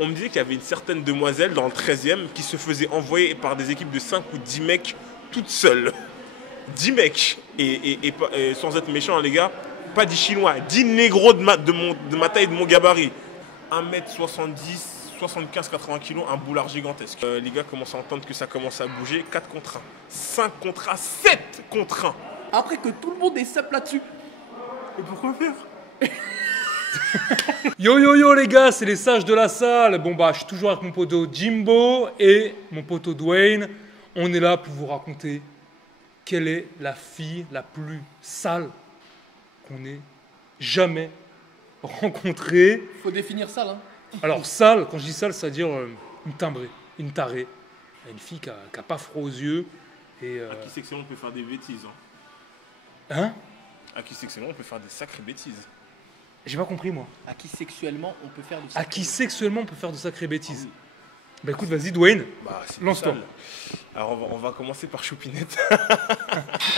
On me disait qu'il y avait une certaine demoiselle dans le 13e qui se faisait envoyer par des équipes de 5 ou 10 mecs toute seule. 10 mecs. Et sans être méchant, les gars, pas 10 Chinois, 10 négros de ma taille, de mon gabarit. 1m70, 75-80 kg, un boulard gigantesque. Les gars commencent à entendre que ça commence à bouger. 4 contre 1, 5 contre 1, 7 contre 1. Après que tout le monde est simple là-dessus. Et pourquoi faire? Yo yo yo les gars, c'est les sages de la salle. Bon bah je suis toujours avec mon poteau Jimbo et mon poteau Dwayne. On est là pour vous raconter quelle est la fille la plus sale qu'on ait jamais rencontrée. Faut définir ça là. Alors sale, quand je dis sale, ça veut dire une timbrée, une tarée. Une fille qui a pas froid aux yeux. Et, À qui sexuellement on peut faire des bêtises. Hein? À qui sexuellement on peut faire des sacrées bêtises. J'ai pas compris moi. À qui sexuellement on peut faire du À qui sexuellement on peut faire de sacrées bêtises? Bah écoute, vas-y Dwayne, Bah, c'est lance-toi. sale. Alors on va commencer par Choupinette.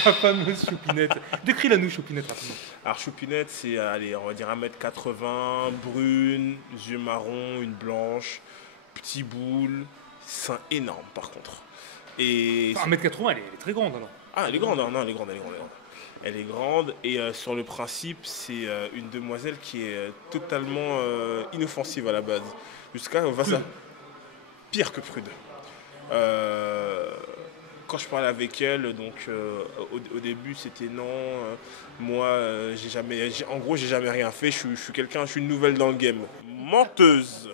La fameuse Choupinette. Décris-la nous Choupinette rapidement. Alors Choupinette, c'est, allez, on va dire 1m80, brune, yeux marrons, une blanche, petit boule, sein énorme par contre. Et... Enfin, 1m80, elle est très grande alors. Ah, elle est grande, hein. Non, elle est grande, elle est grande. Elle est grande et sur le principe, c'est une demoiselle qui est totalement inoffensive à la base. Jusqu'à ça. Pire que prude. Quand je parlais avec elle, donc au début c'était non. Moi, en gros, j'ai jamais rien fait. Je suis une nouvelle dans le game. Menteuse.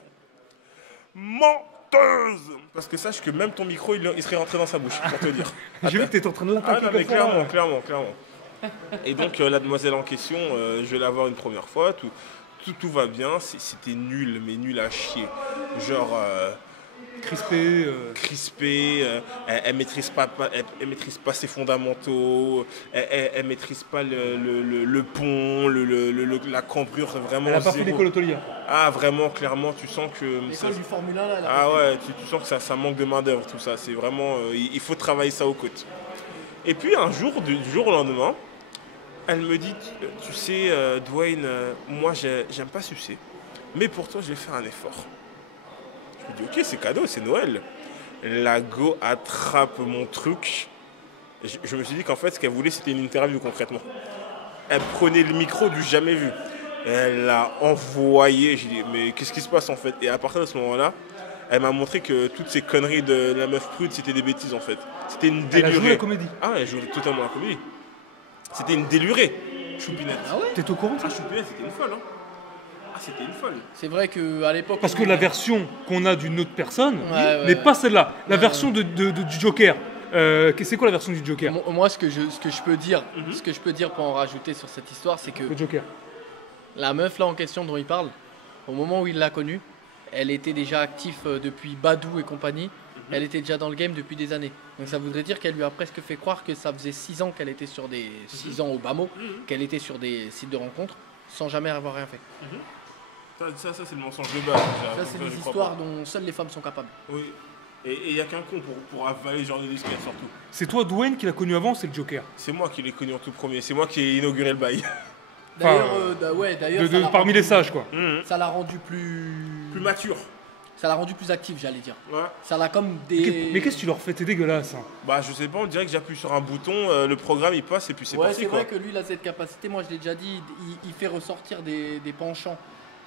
Menteuse. Parce que sache que même ton micro, il serait rentré dans sa bouche, pour te dire. J'ai vu que t'étais en train de Ah l'attaquer non, mais comme ça, là. clairement. Et donc la demoiselle en question, je vais la voir une première fois, tout va bien, c'était nul, mais nul à chier. Genre crispé, elle maîtrise pas, elle maîtrise pas ses fondamentaux, elle maîtrise pas le pont, la cambrure, vraiment Elle a pas fait zéro. l'école hôtelière. Ah vraiment, clairement, tu sens que L'école du Formule 1 là. elle a ah pas ouais, tu sens que ça manque de main d'œuvre, tout ça. C'est vraiment, il faut travailler ça aux côtes. Et puis un jour, du jour au lendemain, elle me dit, tu sais, Dwayne, moi j'aime pas sucer, mais pour toi je vais faire un effort. Je me dis, ok, c'est cadeau, c'est Noël. La go attrape mon truc. Je me suis dit qu'en fait, ce qu'elle voulait, c'était une interview concrètement. Elle prenait le micro du jamais vu. Elle l'a envoyé. J'ai dit, mais qu'est-ce qui se passe en fait? Et à partir de ce moment-là, elle m'a montré que toutes ces conneries de la meuf prude, c'était des bêtises en fait. C'était une Elle a joué délurée. la comédie. Ah, elle jouait totalement la comédie. C'était une délurée, Choupinette. Ah ouais? T'es au courant de ça? Ah, Choupinette, c'était une folle, hein. Ah, c'était une folle. C'est vrai qu'à l'époque. Parce que la version qu'on a d'une autre personne Ouais, n'est ouais. pas celle-là. La Ouais, version du Joker. C'est quoi la version du Joker? Moi, ce que je peux dire, ce que je peux dire pour en rajouter sur cette histoire, c'est que Le Joker. la meuf là en question dont il parle, au moment où il l'a connue, elle était déjà active depuis Badou et compagnie. Elle était déjà dans le game depuis des années. Donc ça voudrait dire qu'elle lui a presque fait croire que ça faisait 6 ans qu'elle était sur des 6 ans au bas mot, qu'elle était sur des sites de rencontres sans jamais avoir rien fait. Ça c'est le mensonge de base. Ça, c'est des histoires dont seules les femmes sont capables. Oui. Et il n'y a qu'un con pour avaler ce genre de disquette surtout. C'est toi, Dwayne, qui l'a connu avant, c'est le Joker. C'est moi qui l'ai connu en tout premier. C'est moi qui ai inauguré le bail. D'ailleurs, Enfin, d'ailleurs, Parmi les sages, quoi. ça l'a rendu plus mature. Ça l'a rendu plus actif, j'allais dire. Ouais. Ça l'a comme des. Mais qu'est-ce que tu leur fais? T'es dégueulasse. Hein. Bah je sais pas, on dirait que j'appuie sur un bouton, le programme il passe et puis c'est Ouais, parti c'est quoi. vrai que lui, il a cette capacité. Moi, je l'ai déjà dit, il fait ressortir des penchants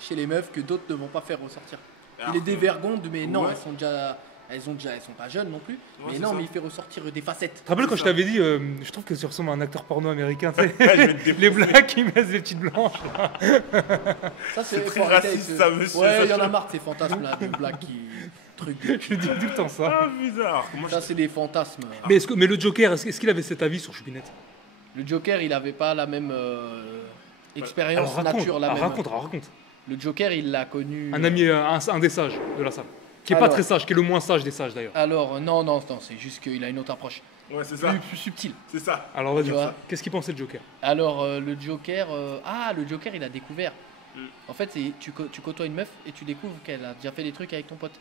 chez les meufs que d'autres ne vont pas faire ressortir. Alors Il est dévergonde, mais non, ouais. elles sont pas jeunes non plus. Ouais, mais c'est non, ça. mais il fait ressortir des facettes. Tu te rappelles quand je ça. t'avais dit, je trouve que tu ressembles à un acteur porno américain, tu sais. Ouais, je vais te Les défoncer. blacks qui mettent des petites blanches. Là. Ça, C'est faut très arrêter avec raciste, ce- ça, monsieur, Ouais, il y en ça. a marre de ces fantasmes là, de blagues qui. Trucs. Je dis tout le temps ça. Ah bizarre. Moi, Ça, c'est des fantasmes. Mais le Joker, est-ce qu'il avait cet avis sur Choupinette? Le Joker, il avait pas la même expérience Alors nature, la même. raconte. Le Joker, il l'a connu. Un ami, un des sages de la salle. Qui est pas Alors. très sage, qui est le moins sage des sages d'ailleurs. Alors, non, c'est juste qu'il a une autre approche. Ouais c'est ça. Plus subtile. C'est ça. Alors vas-y, Tu vois. qu'est-ce qu'il pensait le Joker? Alors, le Joker, il a découvert. En fait, tu côtoies une meuf et tu découvres qu'elle a déjà fait des trucs avec ton pote.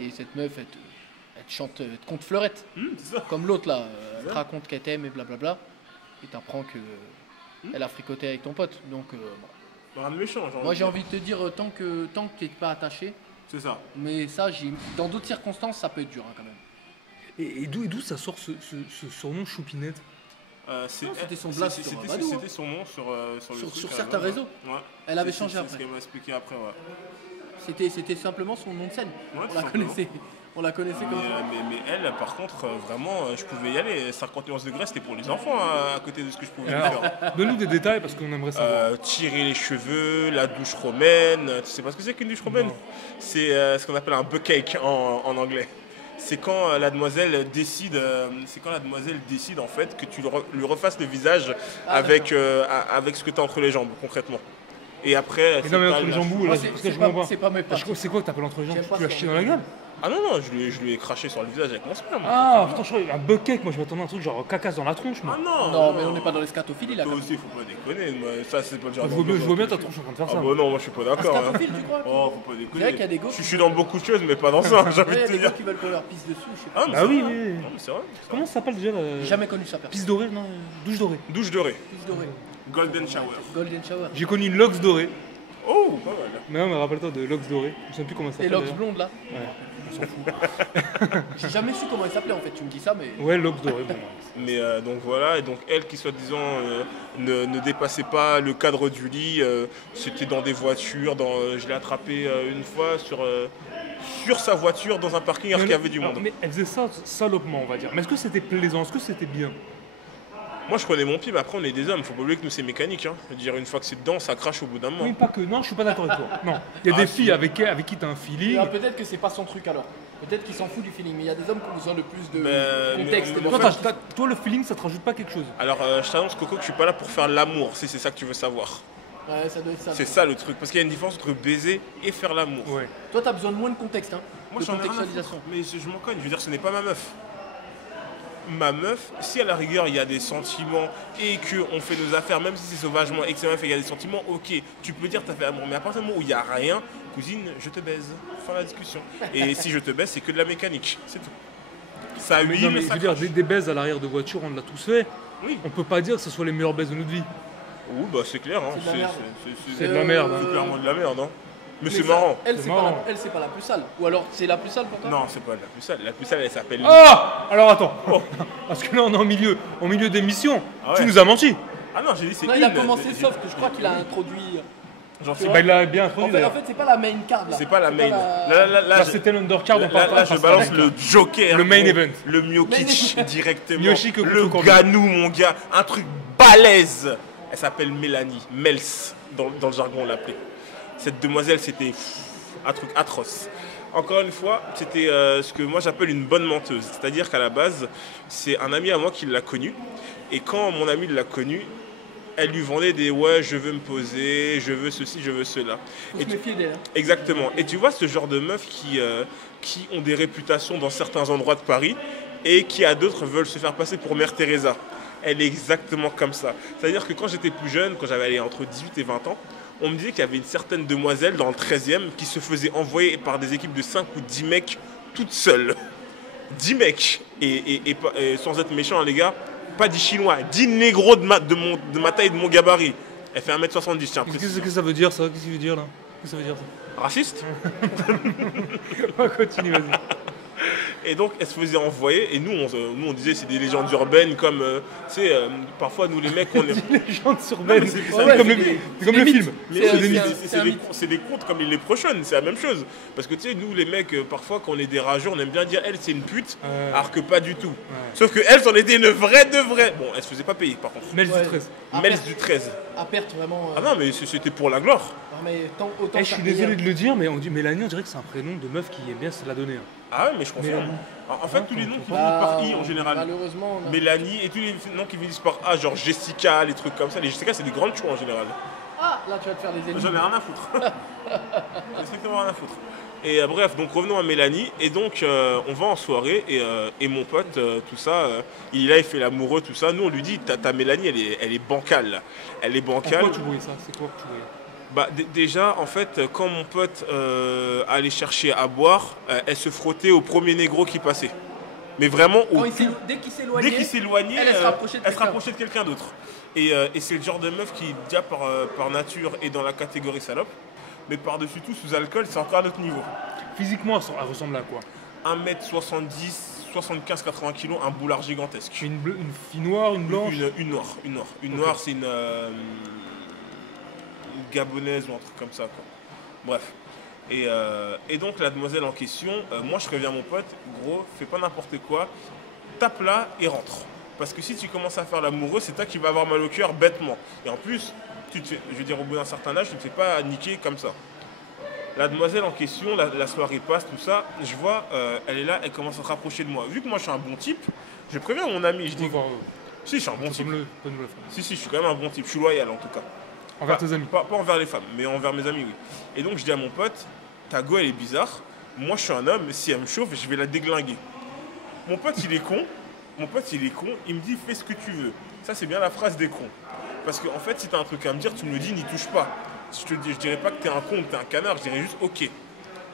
Et cette meuf, elle te chante, elle te conte fleurette. C'est ça. Comme l'autre là, elle te raconte qu'elle t'aime et blablabla. Et t'apprends que elle a fricoté avec ton pote. Donc, bon. Rien de méchant, genre. Moi, j'ai envie de te dire, tant que tu n'es pas attaché, C'est ça. Mais ça, dans d'autres circonstances, ça peut être dur hein, quand même. Et d'où ça sort ce surnom Choupinette? C'était son blast sur Badou, C'était son nom sur le truc, sur certains réseaux. Ouais. Elle avait C'est changé ce après. qu'elle m'a expliqué après, ouais. C'était simplement son nom de scène. Ouais, On la connaissait. On la connaissait comme ça. Mais elle, par contre, vraiment, je pouvais y aller. 50 nuances degrés, c'était pour les enfants, à côté de ce que je pouvais Alors, faire. donne-nous des détails parce qu'on aimerait savoir. Tirer les cheveux, la douche romaine. Tu sais pas ce que c'est qu'une douche romaine? Non. C'est ce qu'on appelle un butt cake en anglais. C'est quand la demoiselle décide, en fait que tu lui refasses le visage avec ce que tu as entre les jambes, concrètement. Et après, Mais non, mais entre les jambes, où, là, Moi, parce que je comprends pas. c'est pas mes Ah, parties. c'est quoi que t'appelles entre les jambes? J'aime pas Tu l'as ça. chié dans la gueule? Ah non, je lui ai craché sur le visage avec mon sperme. Ah, putain, je crois un buckcake, moi je m'attendais à un truc genre cacasse dans la tronche, moi. Ah non, Non, mais on n'est pas dans les scatophiles là. Toi aussi, faut pas déconner. Moi, ça, c'est pas le genre Je vois bien ta tronche en train de faire Ah ça. bah non, moi je suis pas d'accord. hein. Scatophile, tu crois? Oh, faut pas déconner. C'est vrai qu'il y a des gosses. Je suis dans beaucoup de choses, mais pas dans ça, j'ai envie Ouais, il y de a te des dire. gars qui veulent qu'on leur pisse dessus, je sais pas. Ah, mais Ah c'est oui, vrai. oui. Non, mais c'est vrai. Comment ça s'appelle déjà J'ai jamais connu ça, personne. Pisse dorée, non douche dorée. Douche dorée. Pisse dorée. Golden shower. Golden shower. J'ai connu une Lox dorée. Oh, pas mal. Mais non, mais rappelle-toi de Lox dorée. Je sais plus comment ça Et s'appelle. Lox d'ailleurs. blonde là. Ouais, on s'en fout. J'ai jamais su comment elle s'appelait en fait, tu me dis ça, mais. Ouais, Lox dorée, bon. Mais donc voilà, et donc elle qui soi-disant ne dépassait pas le cadre du lit, c'était dans des voitures, je l'ai attrapé une fois sur sa voiture dans un parking alors qu'il y avait du monde. Mais elle faisait ça salopement, on va dire. Mais est-ce que c'était plaisant? Est-ce que c'était bien? Moi je prenais mon pied, mais après on est des hommes, faut pas oublier que nous c'est mécanique. Hein. Je veux dire, une fois que c'est dedans, ça crache au bout d'un moment. Oui, pas que. Non, je suis pas d'accord avec toi. Non. Il y a Ah, des si. filles avec qui t'as un feeling. Alors, peut-être que c'est pas son truc alors. Peut-être qu'il s'en fout du feeling, mais il y a des hommes qui ont besoin de plus de Mais- contexte. mais- et de Toi, choses. toi, le feeling, ça te rajoute pas quelque chose. Alors je t'annonce Coco que je suis pas là pour faire l'amour, si c'est ça que tu veux savoir. Ouais, ça doit être ça. C'est ça le truc, parce qu'il y a une différence entre baiser et faire l'amour. Ouais. Toi, t'as besoin de moins de contexte, hein. Moi de j'en ai rien à contextualisation. foutre, mais je m'en cogne, je veux dire ce n'est pas ma meuf. Ma meuf, si à la rigueur il y a des sentiments et qu'on fait nos affaires, même si c'est sauvagement et que c'est ma meuf et qu'il y a des sentiments, ok, tu peux dire t'as fait l'amour, mais à partir du moment où il n'y a rien, cousine, je te baise, fin de la discussion. Et si je te baise, c'est que de la mécanique, c'est tout. Ça Mais huile, non, mais je ça veux dire, crache. des baises à l'arrière de voiture, on l'a tous fait. Oui, On peut pas dire que ce soit les meilleures baises de notre vie. oh, bah c'est clair, hein. C'est de la merde. C'est de la merde, hein. c'est clairement de la merde, hein. Mais Mais c'est ça, marrant. Elle, C'est c'est marrant. pas, elle, c'est pas la plus sale. Ou alors, c'est la plus sale pour toi? Non, c'est pas la plus sale. La plus sale, elle s'appelle. Ah alors attends. Parce que là, on est en milieu d'émission. Ah Tu ouais. nous as menti. Ah non, j'ai dit c'est Non, une. il a commencé J'ai- sauf que je crois qu'il a introduit. J'en sais Tu pas. Bah, il l'a bien En introduit fait, d'ailleurs. c'est pas la main card là. C'est pas la main. la- Là, c'était l'undercard, on parle Là, je balance le Joker. Le main gros. event. Le Miocic Main- directement. Miocic contre le Corbin. Ganou, mon gars. Un truc balèze. Elle s'appelle Mélanie. Mels, dans le jargon, on l'appelait. Cette demoiselle, c'était un truc atroce. Encore une fois, c'était ce que moi j'appelle une bonne menteuse. C'est-à-dire qu'à la base, c'est un ami à moi qui l'a connue. Et quand mon ami l'a connue, elle lui vendait des ouais, je veux me poser, je veux ceci, je veux cela. Faut Et se méfier d'elle. hein. Exactement. Et tu vois ce genre de meufs qui ont des réputations dans certains endroits de Paris et qui à d'autres veulent se faire passer pour Mère Teresa. Elle est exactement comme ça. C'est-à-dire que quand j'étais plus jeune, quand j'avais allé entre 18 et 20 ans, on me disait qu'il y avait une certaine demoiselle dans le 13e qui se faisait envoyer par des équipes de 5 ou 10 mecs toutes seules. 10 mecs. Et sans être méchant, hein, les gars, pas 10 Chinois, 10 négros de ma taille et de mon gabarit. Elle fait 1m70, tiens. Qu'est-ce que ça veut dire ça? Qu'est-ce que ça veut dire là? Qu'est-ce que ça veut dire ça? Raciste. Continue, vas-y. Et donc elle se faisait envoyer et nous on disait c'est des légendes urbaines comme tu sais parfois nous les mecs on est Légende urbaine. mais c'est- C'est ouais, comme c'est le des- c'est comme c'est le des film. mythes. mais C'est c'est un- des- c'est un- c'est c'est un des- mythe. c'est des contes comme les prochaines, c'est la même chose. Parce que tu sais, nous les mecs, parfois quand on est des rageurs, on aime bien dire elle c'est une pute, alors que pas du tout. Sauf que elle c'en était une vraie de vraie. Bon, elle se faisait pas payer par contre. Mel du Ouais. 13. À Mels perte- du 13. À perte vraiment. Ah non, mais c'était pour la gloire. Non, mais autant Je suis désolé de le dire, mais on dit Mélanie, on dirait que c'est un prénom de meuf qui aime bien se la donner. hein. Ah ouais, mais je confirme. Mélanie. En fait, tous les noms qui finissent Ah, par I en général. Malheureusement. on a- Mélanie et tous les noms qui finissent par A, genre Jessica, les trucs comme ça. Les Jessica, c'est des grandes choix en général. Ah, là tu vas te faire des ennemis. J'en ai rien à foutre. J'en ai strictement rien à foutre. Et bref, donc revenons à Mélanie. Et donc, on va en soirée. Et mon pote, tout ça, il est là, il fait l'amoureux, tout ça. Nous, on lui dit, ta Mélanie, elle est bancale. Elle est bancale. Pourquoi tu voyais ça? C'est quoi que tu voyais? Bah, déjà, en fait, quand mon pote allait chercher à boire, elle se frottait au premier négro qui passait. Mais vraiment, Dès qu'il s'éloignait. dès qu'il s'éloignait, elle se rapprochait de elle se quelqu'un. rapprochait de quelqu'un d'autre. Et c'est le genre de meuf qui, déjà par nature, est dans la catégorie salope. Mais par-dessus tout, sous alcool, c'est encore un autre niveau. Physiquement, elle ressemble à quoi? 1m70, 75-80 kg, un boulard gigantesque. Une fille noire, une blanche? Une noire. Une Ok. noire, c'est une gabonaise ou un truc comme ça, quoi. Bref. Et donc, la demoiselle en question, moi, je préviens mon pote, gros, fais pas n'importe quoi, tape là et rentre. Parce que si tu commences à faire l'amoureux, c'est toi qui vas avoir mal au cœur bêtement. Et en plus, je veux dire, au bout d'un certain âge, tu ne te fais pas niquer comme ça. La demoiselle en question, la soirée passe, tout ça, je vois, elle est là, elle commence à se rapprocher de moi. Vu que moi, je suis un bon type, je préviens mon ami, je dis, si, je suis un bon type. Si, je suis quand même un bon type, je suis loyal en tout cas. Envers tes amis? Pas envers les femmes, mais envers mes amis, oui. Et donc, je dis à mon pote, ta go, elle est bizarre. Moi, je suis un homme, si elle me chauffe, je vais la déglinguer. Mon pote, il est con. Il me dit, fais ce que tu veux. Ça, c'est bien la phrase des cons. Parce qu'en fait, si tu as un truc à me dire, tu me le dis, n'y touche pas. Si je te dis, je dirais pas que tu es un con ou que tu es un canard, je dirais juste ok. Il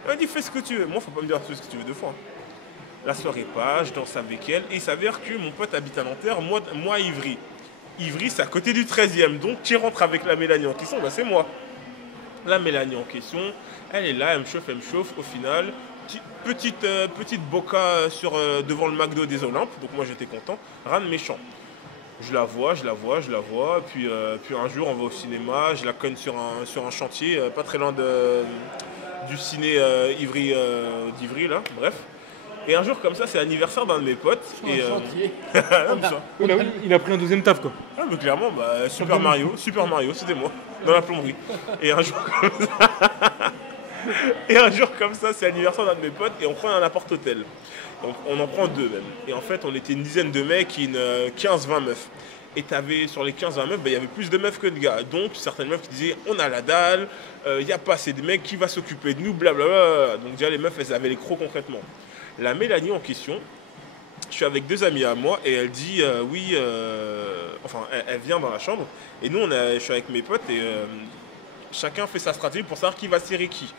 m'a dit, fais ce que tu veux. Moi, faut pas me dire fais ce que tu veux deux fois. La soirée passe, je danse avec elle. Et il s'avère que mon pote habite à Nanterre, moi à Ivry. Ivry, c'est à côté du 13e. Donc, qui rentre avec la Mélanie en question, bah, c'est moi. La Mélanie en question, elle est là, elle me chauffe. Au final, petite boca devant le McDo des Olympes. Donc, moi, j'étais content. Rien de méchant. Je la vois. Puis un jour, on va au cinéma. Je la cogne sur un chantier, pas très loin du ciné d'Ivry, là. Bref. Et un jour, comme ça, c'est l'anniversaire d'un de mes potes. Sur un chantier. Comme ça. Il a pris un deuxième taf, quoi. Ah, mais clairement, Super Mario, c'était moi, dans la plomberie. Et un jour comme ça, c'est l'anniversaire d'un de mes potes et on prend un appart-hôtel. Donc on en prend deux même. Et en fait, on était une dizaine de mecs et une 15-20 meufs. Et sur les 15-20 meufs, il y avait plus de meufs que de gars. Donc certaines meufs qui disaient, on a la dalle, il n'y a pas assez de mecs, qui va s'occuper de nous, blablabla. Donc déjà, les meufs, elles avaient les crocs concrètement. La Mélanie en question, je suis avec deux amis à moi et elle dit oui, elle vient dans la chambre et nous je suis avec mes potes et chacun fait sa stratégie pour savoir qui va serrer qui.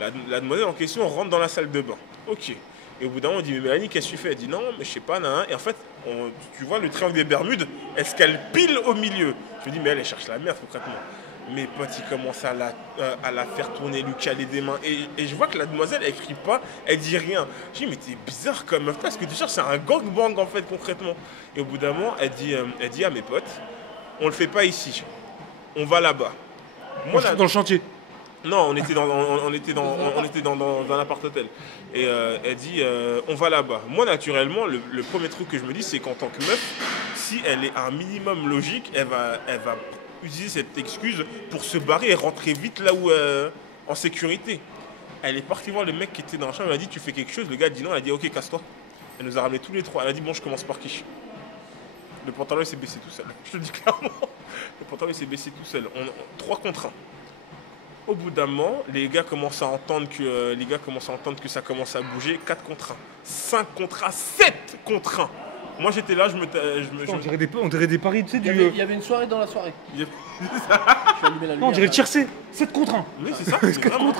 La demoiselle en question rentre dans la salle de bain. Ok. Et au bout d'un moment on dit mais Mélanie qu'est-ce que tu fais? Elle dit non mais je sais pas nan. Et en fait tu vois le triangle des Bermudes, est-ce qu'elle pile au milieu? Je me dis mais elle cherche la merde concrètement. Mes potes, ils commencent à la faire tourner, lui caler des mains. Et je vois que la demoiselle, elle crie pas, elle dit rien. Je dis, mais t'es bizarre comme meuf, parce que tu cherches, c'est un gangbang en fait, concrètement. Et au bout d'un moment, elle dit à mes potes, on le fait pas ici, on va là-bas. Moi, dans le chantier? Non, on était dans un appart-hôtel. Et elle dit, on va là-bas. Moi, naturellement, le premier truc que je me dis, c'est qu'en tant que meuf, si elle est un minimum logique, elle va utiliser cette excuse pour se barrer et rentrer vite là où en sécurité. Elle est partie voir le mec qui était dans la chambre, elle a dit tu fais quelque chose, le gars dit non, elle a dit ok casse-toi. Elle nous a ramenés tous les trois, elle a dit bon je commence par qui? Le pantalon il s'est baissé tout seul, je te dis clairement, le pantalon il s'est baissé tout seul, 3 contre 1. Au bout d'un moment, les gars commencent à entendre que ça commence à bouger, 4 contre 1, 5 contre 1, 7 contre 1. Moi j'étais là, On dirait des paris, tu sais, Il y avait une soirée dans la soirée. Je suis allumé la lumière. Non, on dirait le tiercé. 7 contre 1. Oui, c'est ça, c'est vraiment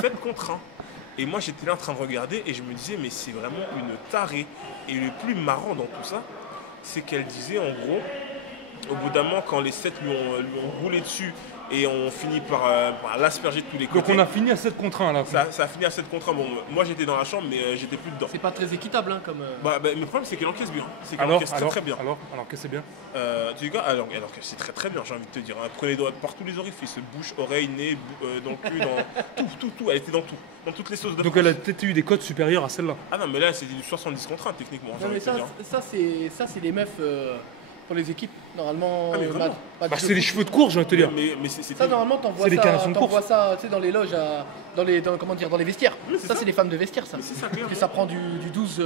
7 contre 1. Et moi j'étais là en train de regarder et je me disais, mais c'est vraiment une tarée. Et le plus marrant dans tout ça, c'est qu'elle disait en gros, au bout d'un moment, quand les 7 lui ont roulé dessus et on finit par l'asperger de tous les côtés. Donc on a fini à 7 contre 1 à la fin. Ça a fini à 7 contre 1. Bon, moi j'étais dans la chambre, mais j'étais plus dedans. C'est pas très équitable, hein, comme. Mais le problème, c'est qu'elle encaisse bien. C'est qu'elle Alors, encaisse très bien. alors que c'est bien. Tu dis, alors que c'est très bien, j'ai envie de te dire. Hein. Prenez par tous les orifices, bouche, oreille, nez, dans le cul, dans tout. Elle était dans tout. Dans toutes les sauces de Donc France. elle a peut-être eu des codes supérieurs à celle-là. Ah non, mais là, c'est du 70 contre 1, techniquement. Non, mais ça c'est les meufs pour les équipes. Normalement, Ah, mais vraiment C'est les cheveux de courge, j'ai envie de te dire. Mais c'est ça, normalement, t'envoies C'est les canards de t'envoies course. ça tu sais, dans les loges, dans les vestiaires. Oui, c'est Ça, ça. c'est les femmes de vestiaire, ça. Mais c'est ça, Parce que clairement. ça prend du 12.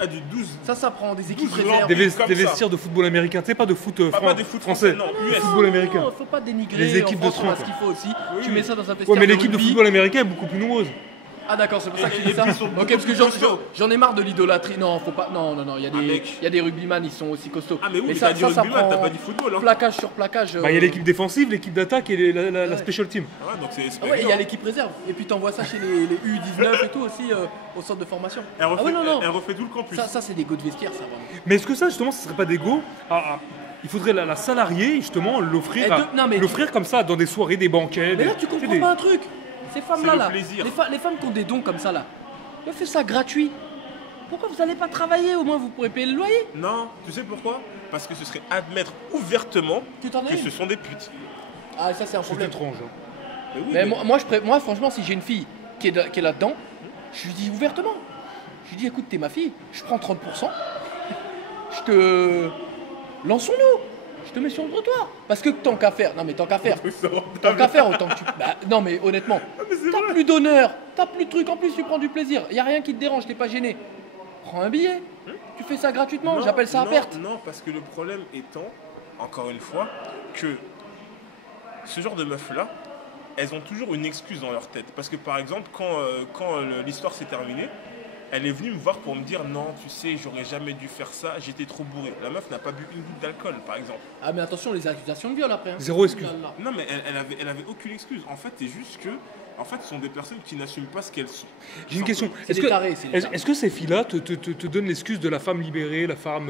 À du 12. Ça prend des équipes 12 réserves. lampes. Comme Des ça. vestiaires de football américain, tu sais, pas de foot Pas des foot français. non, US. football américain. Faut pas dénigrer. Les équipes en France, de on a Trump. ce qu'il faut aussi. Oui, Tu oui. mets ça dans un vestiaire. Ouais, mais l'équipe de rugby. football américain est beaucoup plus nombreuse. Ah d'accord, c'est pour ça que tu Et dis ça. puis, ils sont Ok, beaucoup parce que plus costauds. j'en ai marre de l'idolâtrie. Non, faut pas. Non, il y a mec. des rugbyman, ils sont aussi costauds. Ah, mais oui, mais ça, t'as dit ça rugbyman, t'as prend pas dit football. Hein. plaquage sur plaquage. Il y a l'équipe défensive, l'équipe d'attaque et la Ouais. special team. Ah, donc c'est Ah ouais, il y a l'équipe réserve. Et puis t'envoies ça chez les U19 et tout aussi au centre de formation. Elle refait, Ah ouais, non. elle refait tout le campus. Ça c'est des go de vestiaire, ça vraiment. Mais est-ce que ça, justement, ce serait pas des go? Il faudrait la salarier, justement, l'offrir Non, mais- l'offrir comme ça dans des soirées, des banquets. Mais là tu comprends pas un truc. Ces femmes-là, le là, plaisir. les femmes qui ont des dons comme ça, là, elles font ça gratuit. Pourquoi vous n'allez pas travailler? Au moins, vous pourrez payer le loyer. Non, tu sais pourquoi? Parce que ce serait admettre ouvertement Tu t'en as que une? ce sont des putes. Ah, ça, c'est un C'est problème. étrange. Hein. Mais oui, Mais mais- moi, franchement, si j'ai une fille qui est là-dedans, je lui dis ouvertement. Je lui dis, écoute, t'es ma fille, je prends 30%, je te... Lançons-nous. Je te mets sur le trottoir. Parce que tant qu'à faire, non mais tant qu'à faire, tant qu'à faire, autant que tu... Bah, non mais honnêtement, t'as plus d'honneur, t'as plus de trucs, en plus tu prends du plaisir, y a rien qui te dérange, t'es pas gêné. Prends un billet, tu fais ça gratuitement, Non, j'appelle ça à non, perte. Non, parce que le problème étant, encore une fois, que ce genre de meufs-là, elles ont toujours une excuse dans leur tête. Parce que par exemple, quand l'histoire s'est terminée, elle est venue me voir pour me dire non, tu sais, j'aurais jamais dû faire ça, j'étais trop bourré. La meuf n'a pas bu une goutte d'alcool, par exemple. Ah mais attention, les accusations de viol après. Hein. Zéro excuse. Là, là. Non, mais elle avait aucune excuse. En fait, c'est juste que, en fait, ce sont des personnes qui n'assument pas ce qu'elles sont. J'ai une question. C'est des tarés, c'est des Est-ce tarés. est-ce que ces filles-là te donnent l'excuse de la femme libérée, la femme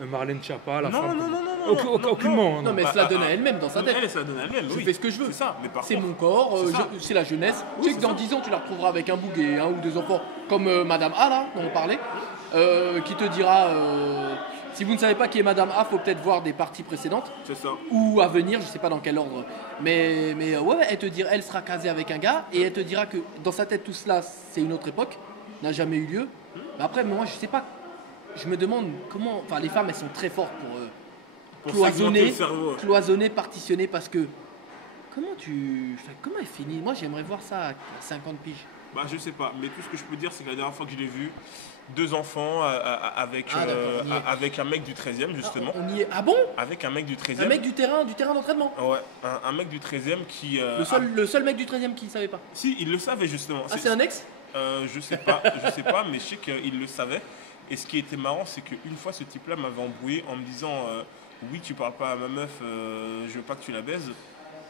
Marlène Schiappa, la Non, femme... non, non, non, non, Aucunement. hein, Non mais elle se la donne à elle-même dans sa tête. Elle se la donne à elle-même, Je oui. fais ce que je veux. C'est ça, mais par C'est contre, mon corps, c'est ça. c'est la jeunesse. Oui, Tu sais c'est que dans ça. 10 ans, tu la retrouveras avec un bouc et un ou deux enfants, comme Madame A, là, dont on parlait, qui te dira si vous ne savez pas qui est Madame A, faut peut-être voir des parties précédentes C'est ça. ou à venir, je sais pas dans quel ordre. Mais ouais, elle te dira, elle sera casée avec un gars et elle te dira que dans sa tête, tout cela, c'est une autre époque, n'a jamais eu lieu. Mais après, moi, je sais pas. Je me demande comment. Enfin, les femmes, elles sont très fortes pour Pour segmenter le cloisonner, cerveau. cloisonner, partitionner, parce que comment elle finit? Moi, j'aimerais voir ça à 50 piges. Bah, je sais pas, mais tout ce que je peux dire, c'est que la dernière fois que je l'ai vu, 2 enfants avec, Ah, d'accord, on y est. avec un mec du 13e, justement. Ah, on y est. Ah bon? Avec un mec du 13e. Un mec du terrain d'entraînement. Ouais, un mec du 13e qui. Le seul mec du 13e qui savait pas. Si, il le savait justement. Ah, c'est un ex? Je sais pas, mais je sais qu'il le savait. Et ce qui était marrant, c'est qu'une fois, ce type-là m'avait embrouillé en me disant oui, tu parles pas à ma meuf, je veux pas que tu la baises.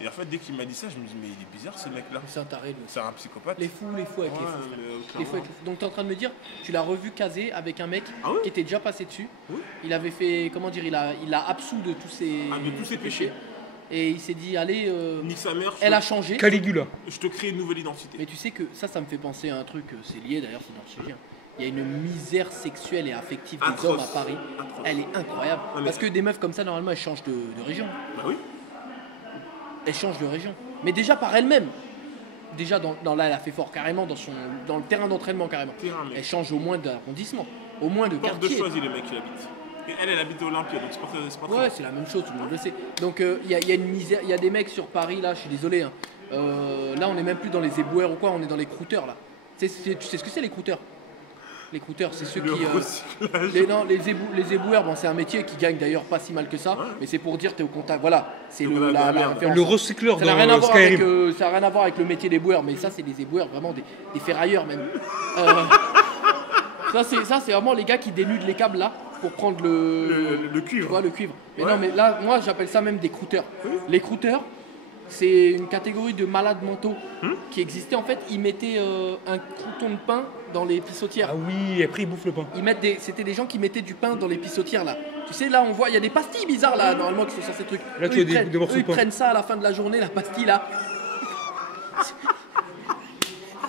Et en fait, dès qu'il m'a dit ça, je me dis mais il est bizarre ce mec-là. C'est un taré, lui. C'est un psychopathe. Les fous avec les fous. Ouais, frère. mais, Les fous clairement. avec les fous. Donc t'es en train de me dire, tu l'as revu casé avec un mec Ah oui. qui était déjà passé dessus. Oui. Il avait fait, comment dire, il a absous de tous ses, Ah, de tous ses péchés. Et il s'est dit, allez, Nique sa mère, elle a changé. Caligula. je te crée une nouvelle identité. Mais tu sais que ça me fait penser à un truc, c'est lié d'ailleurs, c'est dans le sujet. Hein. Il y a une misère sexuelle et affective des Atroce. hommes à Paris. Atroce. Elle est incroyable. Ouais, mais- Parce que des meufs comme ça, normalement, elles changent de région. Bah oui. Elle change de région. Mais déjà par elle-même. Déjà, là, elle a fait fort carrément dans le terrain d'entraînement carrément. Terrain, mais- Elle change au moins d'arrondissement, au moins de Porte de quartier. choisi, le mec qui habite. Et elle habite à Olympia, donc c'est pas très Ouais, loin. c'est la même chose, tout le monde le sait. Donc il y a une misère, il y a des mecs sur Paris là, je suis désolé. Hein. Là, on n'est même plus dans les éboueurs ou quoi, on est dans les croûteurs là. Tu sais ce que c'est les croûteurs? Les croûteurs, c'est ceux Le qui. recyclage. Les éboueurs, bon, c'est un métier qui gagne d'ailleurs pas si mal que ça, mais c'est pour dire que tu es au contact. Voilà, c'est Donc, la merde. référence. Le recycleur Ça n'a rien, à dans voir avec, Skyrim. ça n'a rien à voir avec le métier d'éboueur, mais ça, c'est des éboueurs, vraiment des ferrailleurs même. Ça, c'est vraiment les gars qui dénudent les câbles là pour prendre Le tu cuivre. vois, le cuivre. Mais Ouais. non, mais là, moi, j'appelle ça même des croûteurs. Les croûteurs, c'est une catégorie de malades mentaux qui existait. En fait, ils mettaient un crouton de pain dans les pissotières. Ah oui, après il bouffe le pain. C'était des gens qui mettaient du pain dans les pissotières là. Tu sais, là on voit, il y a des pastilles bizarres là, normalement qui sont censés trucs. Là, tu as des morceaux de ils pain. prennent ça à la fin de la journée, la pastille là.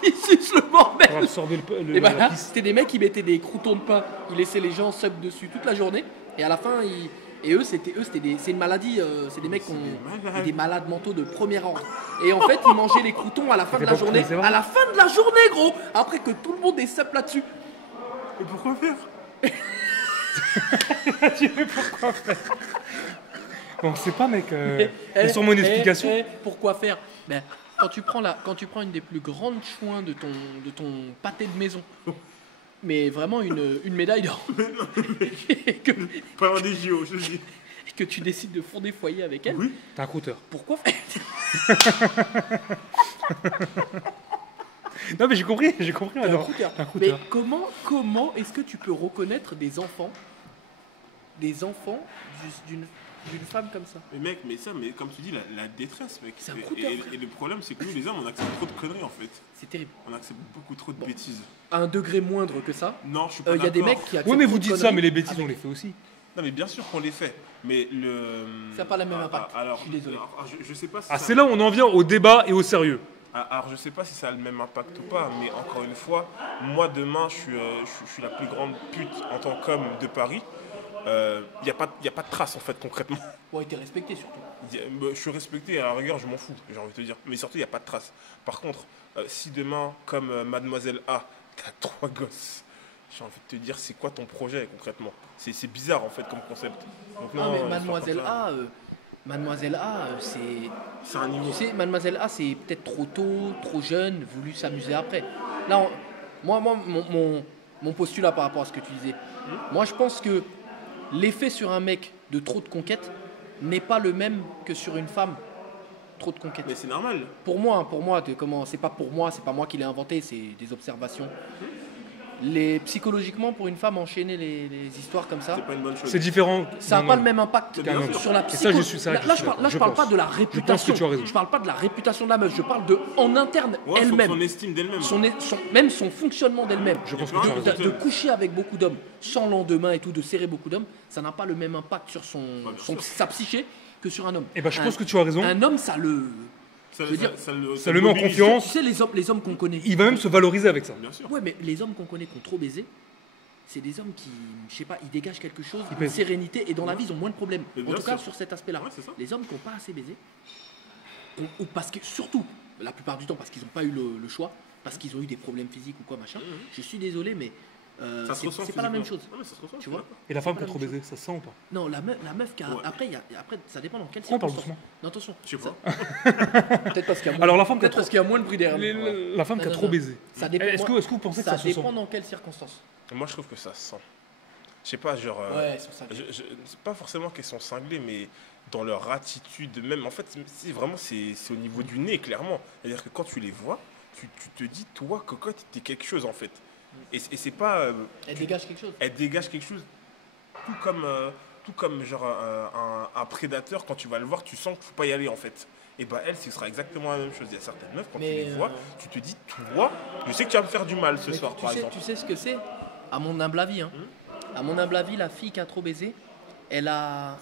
Ils sucent le bordel. Pour absorber Et bah la là, pisse. c'était des mecs qui mettaient des croûtons de pain, ils laissaient les gens sub dessus toute la journée, et à la fin, c'est une maladie, c'est des mecs qui ont des malades mentaux de premier ordre. Et en fait, ils mangeaient les croûtons à la fin de la pas journée, c'est vrai. à la fin de la journée, gros, après que tout le monde est sub là-dessus. Et pourquoi faire? Bon, on sait pas, mec. Il y a sûrement une explication. Pourquoi faire? Ben, quand tu prends une des plus grandes chouins de ton pâté de maison, mais vraiment une médaille d'or, et Pas avoir des JO, je te dis. que tu décides de fonder foyer avec elle, Oui. T'es un croûteur. pourquoi faire? Non, mais j'ai compris T'es un maintenant. croûteur. Un Mais croûteur. comment est-ce que tu peux reconnaître des enfants d'une femme comme ça? Mais mec, mais comme tu dis, la détresse, mec. C'est un Et- croûteur, et, frère. et le problème, c'est que nous, les hommes, on accepte trop de conneries en fait. C'est terrible. On accepte beaucoup trop de bêtises. À un degré moindre que ça, Non, je suis pas il y a des d'accord. mecs qui acceptent Oui, mais vous trop de dites ça, conneries mais les bêtises, avec- on les fait aussi. Non, mais bien sûr qu'on les fait. Mais le. Ça n'a pas le même impact. Alors, Je suis désolé. je sais pas si Ah, ça- c'est là où on en vient au débat et au sérieux. Alors, je sais pas si ça a le même impact ou pas, mais encore une fois, moi, demain, je suis la plus grande pute en tant qu'homme de Paris. Il y a pas de trace, en fait, concrètement. Ouais, t'es respecté surtout. Je suis respecté, à la rigueur, je m'en fous, j'ai envie de te dire. Mais surtout, il n'y a pas de trace. Par contre, si demain, comme Mademoiselle A, t'as 3 gosses, j'ai envie de te dire, c'est quoi ton projet, concrètement? C'est bizarre, en fait, comme concept. Donc, Ah, mais c'est Mademoiselle pas comme ça. A, c'est. C'est un niveau. Tu sais, Mademoiselle A, c'est peut-être trop tôt, trop jeune, voulu s'amuser après. Là, mon postulat par rapport à ce que tu disais, moi je pense que l'effet sur un mec de trop de conquêtes n'est pas le même que sur une femme trop de conquêtes. Mais c'est normal. Pour moi, c'est pas pour moi, c'est pas moi qui l'ai inventé, c'est des observations. Psychologiquement, pour une femme, enchaîner les histoires comme ça, C'est pas une bonne chose. C'est différent. ça n'a Non, pas non. le même impact Bien sûr. sur la Et ça, psycho. je suis- ça, je Là, suis je parle, d'accord, là, je je parle pense. pas de la réputation. que tu as raison. Je parle pas de la réputation de la meuf. Je parle de en interne Ouais, elle-même. son estime d'elle-même. Même son fonctionnement d'elle-même. Je pense que tu as raison. De coucher avec beaucoup d'hommes sans lendemain et tout, de serrer beaucoup d'hommes, ça n'a pas le même impact sur bien sûr. sa psyché que sur un homme. Eh ben, je pense que tu as raison. Un homme, ça le. Ça, Je veux dire, Ça le met en mobilise. confiance. Tu sais, les hommes qu'on connaît. Il va même se valoriser avec ça. Bien sûr. Ouais, mais les hommes qu'on connaît qui ont trop baisé, c'est des hommes qui, je sais pas, ils dégagent quelque chose, une pèsent. sérénité, et dans la vie, ils ont moins de problèmes. Mais En bien tout cas, sûr. sur cet aspect-là. Ouais, c'est ça. Les hommes qui n'ont pas assez baisé, ou parce que, surtout, la plupart du temps, parce qu'ils n'ont pas eu le choix, parce qu'ils ont eu des problèmes physiques ou quoi, machin, je suis désolé, mais Ça se ressent c'est pas la même physiquement. chose. Ouais, mais ça se ressent, je Tu suis vois d'accord. Et la femme qui a pas trop la même baisé, ça se sent ou pas? Non, la meuf qui a. Ouais. Après, après, ça dépend dans quelle On parle circonstance. doucement. Non, attention. Je sais pas. Peut-être parce qu'il y a moins, Alors, la femme qui a peut-être trop- parce qu'il y a moins de bruit derrière. nous. La femme qui a Non, trop non. baisé. Ça dépend. Est-ce que vous pensez que ça se dépend sent? dans quelles circonstances. Moi, je trouve que ça se sent. Je sais pas, genre. Ouais, c'est ça. C'est pas forcément qu'elles sont cinglées, mais dans leur attitude, même. En fait, c'est vraiment, c'est au niveau du nez, clairement. C'est-à-dire que quand tu les vois, tu te dis, toi, cocotte, t'es quelque chose, en fait. Et c'est pas. Elle dégage quelque chose. Elle dégage quelque chose, tout comme genre un prédateur, quand tu vas le voir, tu sens qu'il ne faut pas y aller, en fait. Et bah, elle, ce sera exactement la même chose. Il y a certaines meufs, quand Mais, tu les vois, tu te dis, toi, je sais que tu vas me faire du mal ce Mais soir, tu par sais, exemple. tu sais ce que c'est? À mon humble avis, hein. À mon humble avis, la fille qui a trop baisé, elle a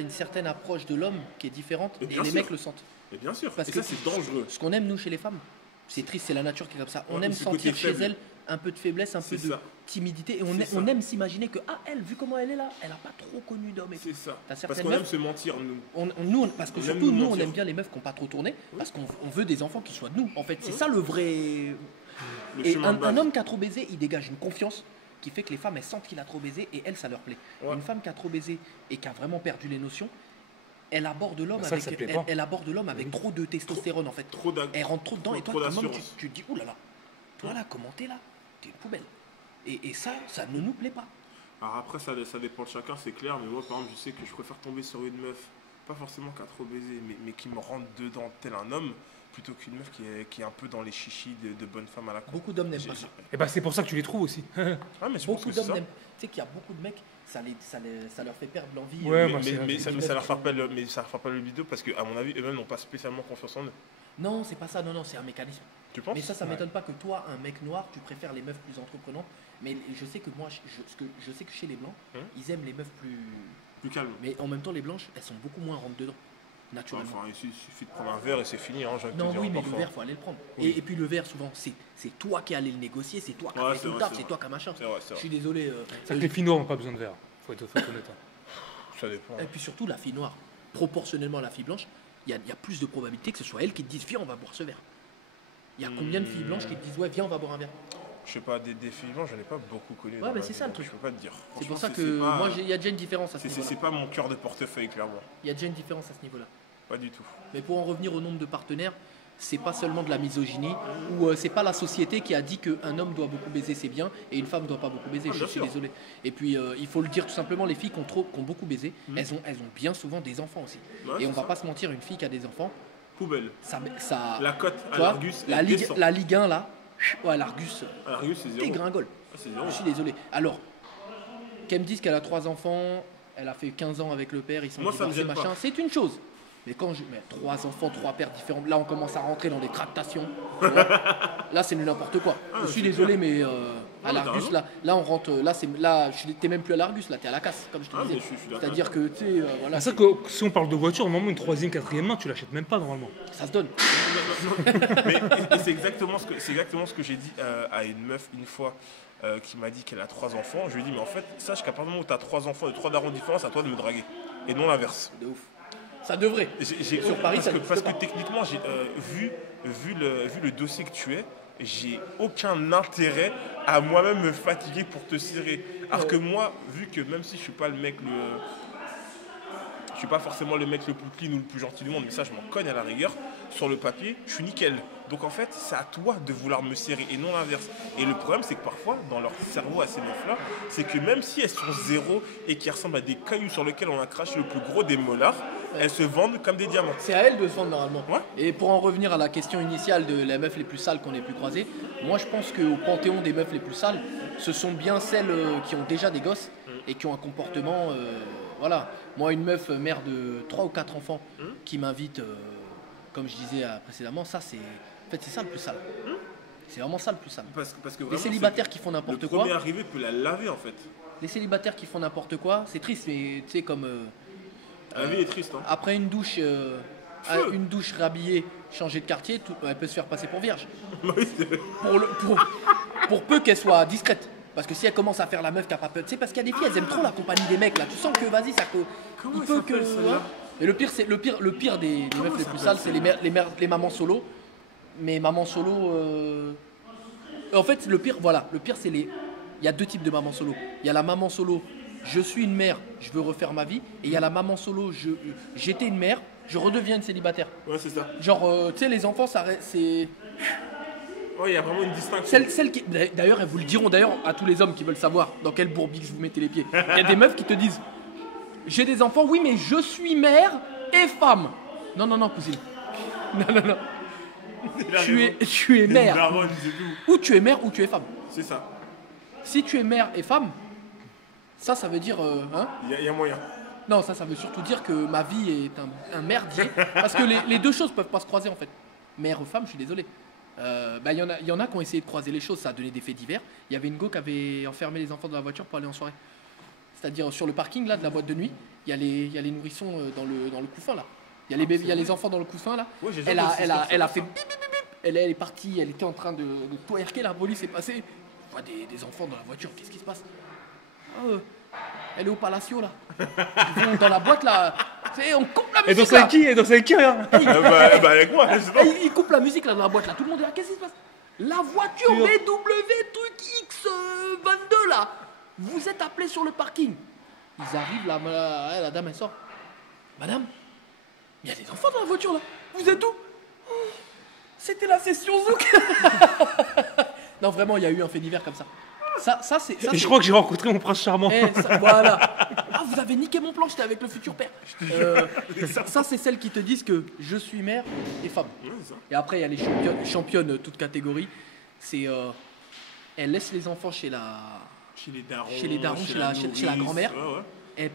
une certaine approche de l'homme qui est différente Mais et bien les sûr. mecs le sentent. Mais bien sûr, Parce et que ça, c'est dangereux. Ce qu'on aime, nous, chez les femmes, c'est triste, c'est la nature qui est comme ça. On Ouais, aime mais c'est le côté sentir chez faible. elle un peu de faiblesse, un peu C'est de ça. timidité. Et C'est ça. on aime s'imaginer que, elle, vu comment elle est là, elle n'a pas trop connu d'homme. et tout. C'est ça. T'as Parce certaines qu'on aime meufs- se mentir, nous. Parce que On aime surtout, nous nous, on mentir. aime bien les meufs qui n'ont pas trop tourné, parce qu'on veut des enfants qui soient de nous. En fait, c'est ça le vrai. Le Et chemin de base. un homme qui a trop baisé, il dégage une confiance qui fait que les femmes, elles sentent qu'il a trop baisé et elles, ça leur plaît. Ouais. Une femme qui a trop baisé et qui a vraiment perdu les notions, elle aborde l'homme Ça, avec, ça plaît pas. elle aborde l'homme avec trop de testostérone en fait. Trop d'ag- Elle rentre trop dedans et trop toi, comme homme, d'assurance. tu te dis, oulala, toi là, comment t'es là? T'es une poubelle. Et ça ne nous plaît pas. Alors après, ça dépend de chacun, c'est clair. Mais moi, par exemple, je sais que je préfère tomber sur une meuf, pas forcément qui a trop baisé, mais qui me rentre dedans tel un homme, plutôt qu'une meuf qui est un peu dans les chichis de bonne femme à la con. Beaucoup d'hommes n'aiment J'ai- pas ça. Et bah, c'est pour ça que tu les trouves aussi. Ah, mais je pense Beaucoup que c'est d'hommes ça. n'aiment. Tu sais qu'il y a beaucoup de mecs, ça leur fait perdre l'envie. Ouais, Mais, moi, mais- c'est- mais c'est- ça, mais ça leur fera pas le vidéo parce qu'à mon avis, eux-mêmes n'ont pas spécialement confiance en eux. Non, c'est pas ça, non, c'est un mécanisme. Tu penses? Mais ça m'étonne pas que toi, un mec noir, tu préfères les meufs plus entreprenantes. Mais je sais que moi, je sais que chez les blancs, ils aiment les meufs plus. Plus calme. Mais en même temps, les blanches, elles sont beaucoup moins rentre dedans, naturellement. Enfin, il suffit de prendre un verre et c'est fini. Hein, j'ai envie de te Non, dire, oui, mais parfois. le verre, faut aller le prendre. Oui. Et puis le verre, souvent, c'est toi qui es allé le négocier, c'est toi qui as Ouais, fait c'est tout le vrai, taf, c'est c'est vrai. toi qui as machin. C'est vrai, c'est Je vrai. suis désolé. C'est que les filles noires n'ont pas besoin de verre. Faut être honnête. hein. Ça dépend. Et puis surtout, la fille noire, proportionnellement à la fille blanche, il y a plus de probabilité que ce soit elle qui te dise, viens, on va boire ce verre. Il y a combien de filles blanches qui te disent, ouais, viens, on va boire un verre. Je sais pas, des filles blanches, j'en ai pas beaucoup connu. Ouais, dans mais ma c'est vie, ça, le donc truc. Je peux pas te dire. C'est pour Franchement, ça que pas- moi, il y a déjà une différence à ce c'est niveau-là. pas mon cœur de portefeuille, clairement. Il y a déjà une différence à ce niveau-là. Pas du tout. Mais pour en revenir au nombre de partenaires, c'est pas seulement de la misogynie ou c'est pas la société qui a dit qu'un homme doit beaucoup baiser, c'est bien, et une femme doit pas beaucoup baiser. Ah, Je bien suis sûr. désolé. Et puis il faut le dire tout simplement, les filles qui ont beaucoup baisé, elles ont bien souvent des enfants aussi. Ouais, Et on c'est va ça. pas se mentir, une fille qui a des enfants, Poubelle. ça La cote tu à vois, l'Argus, la elle Ligue, descend. la Ligue 1 là, ouais, l'Argus, À l'Argus, c'est zéro. dégringole. Ah, c'est zéro. Je suis désolé. Alors, qu'elle me dise qu'elle a 3 enfants, elle a fait 15 ans avec le père, ils sont Moi, ça me divorcés, gêne pas. machin, c'est une chose. Mais quand je mets 3 enfants, 3 pères différents, là on commence à rentrer dans des tractations. Tu vois. Là c'est n'importe quoi. Je suis désolé, mais à l'Argus, là on rentre. T'es même plus à l'Argus, là t'es à la casse, comme je te disais. C'est-à-dire que tu sais, voilà. C'est ça que si on parle de voiture, normalement une 3e, 4e main, tu l'achètes même pas normalement. Ça se donne. Mais et c'est exactement ce que j'ai dit à une meuf une fois qui m'a dit qu'elle a 3 enfants. Je lui ai dit, mais en fait, sache qu'à partir du moment où tu as 3 enfants et 3 darons différents, c'est à toi de me draguer. Et non l'inverse. De ouf. Ça devrait. Sur Paris, parce que techniquement, vu le dossier que tu es, j'ai aucun intérêt à moi-même me fatiguer pour te serrer. Alors que moi, vu que même si je suis pas le mec je suis pas forcément le mec le plus clean ou le plus gentil du monde, mais ça je m'en cogne à la rigueur, sur le papier, je suis nickel. Donc en fait, c'est à toi de vouloir me serrer et non l'inverse. Et le problème, c'est que parfois, dans leur cerveau à ces meufs-là, c'est que même si elles sont zéro et qui ressemblent à des cailloux sur lesquels on a craché le plus gros des molars, elles se vendent comme des diamants. C'est à elles de se vendre normalement. Ouais. Et pour en revenir à la question initiale de les meufs les plus sales qu'on ait pu croiser, moi je pense qu'au panthéon des meufs les plus sales, ce sont bien celles qui ont déjà des gosses et qui ont un comportement... voilà. Moi, une meuf mère de 3 ou 4 enfants qui m'invite, comme je disais précédemment, ça c'est... En fait, c'est ça le plus sale. C'est vraiment ça le plus sale. Parce que Les vraiment, célibataires qui font n'importe le quoi... premier arrivé peut la laver en fait. Les célibataires qui font n'importe quoi, c'est triste, mais tu sais, comme... La vie est triste. Hein. Après une douche rhabillée, changer de quartier, elle peut se faire passer pour vierge. Oui, c'est vrai. Pour peu qu'elle soit discrète. Parce que si elle commence à faire la meuf qui a pas peur, tu sais, parce qu'il y a des filles, elles aiment trop la compagnie des mecs là. Tu sens que vas-y, ça peut. Comment il elle peut s'appelle, que. celle-là Et le pire des meufs les plus sales, c'est les mamans solo. Mais mamans solo. En fait, le pire, c'est les. Il y a 2 types de mamans solo. Il y a la maman solo, je suis une mère, je veux refaire ma vie. Et il y a la maman solo, j'étais une mère, je redeviens une célibataire. Ouais, c'est ça. Genre, tu sais, les enfants, c'est. Ouais, il y a vraiment une distinction. Celles qui, d'ailleurs, elles vous le diront d'ailleurs à tous les hommes qui veulent savoir dans quel bourbique vous mettez les pieds. Il y a des meufs qui te disent j'ai des enfants, oui, mais je suis mère et femme. Non, cousine. Non. Tu es mère. Daronne, c'est tout. Ou tu es mère ou tu es femme. C'est ça. Si tu es mère et femme, ça veut dire. Hein Il y a moyen. non, ça veut surtout dire que ma vie est un merdier. Parce que les 2 choses peuvent pas se croiser en fait. Mère ou femme, je suis désolé. Il y en a qui ont essayé de croiser les choses, ça a donné des faits divers. Il y avait une go qui avait enfermé les enfants dans la voiture pour aller en soirée. C'est-à-dire sur le parking là de la boîte de nuit, il y a les nourrissons dans le couffin là. Il y a les enfants dans le couffin là. Ouais, j'ai Elle déjà a fait bip, bip, bip, bip. Elle est partie, elle était en train de twerker, la police est passée. On voit des enfants dans la voiture, qu'est-ce qui se passe? Elle est au Palacio là. Ils vont dans la boîte là. On coupe la Et musique dans là. celle qui rien. bah avec moi, c'est ça. Il coupe la musique là dans la boîte là, tout le monde est là, qu'est-ce qui se passe? La voiture VW truc X22 là, vous êtes appelé sur le parking. Ils arrivent, la dame elle sort. Madame, il y a des enfants dans la voiture là, vous êtes où? Oh, c'était la session Zouk. Non vraiment, il y a eu un fait divers comme ça. Ça c'est. Et je crois que j'ai rencontré mon prince charmant. Voilà. Ah, vous avez niqué mon plan, j'étais avec le futur père. Ça, c'est celles qui te disent que je suis mère et femme. Et après, il y a les championnes toutes catégories. C'est. Elles laissent les enfants chez les darons, chez la grand-mère. Ouais.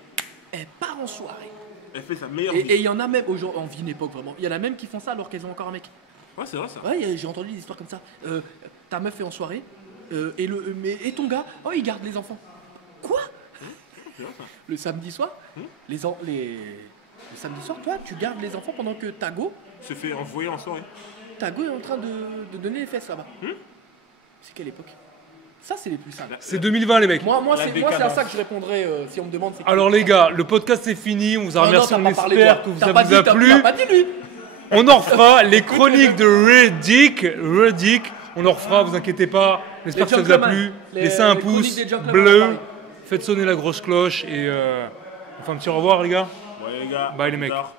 Elle part en soirée. Elle fait sa meilleure Et vie. il y en a même, aujourd'hui, on vit une époque vraiment. Il y en a même qui font ça alors qu'elles ont encore un mec. Ouais, c'est vrai ça. Ouais, j'ai entendu des histoires comme ça. Ta meuf est en soirée. Et ton gars, il garde les enfants. Quoi? Le samedi soir, le samedi soir, toi, tu gardes les enfants pendant que Tago Se fait envoyer en soirée. est en train de donner les fesses là-bas. C'est quelle époque? Ça, c'est les plus sales. C'est 2020 les mecs. Moi, La c'est à décadence. ça que je répondrais si on me demande. Alors les gars, le podcast c'est fini, on vous a remercié, on espère que ça vous a plu. T'as pas dit lui. On en refera les chroniques de Reddick. On en refera, vous inquiétez pas. J'espère que ça vous a plu. Laissez un pouce bleu, faites sonner la grosse cloche et on fait un petit au revoir les gars. Ouais les gars. Bye les mecs. Tard.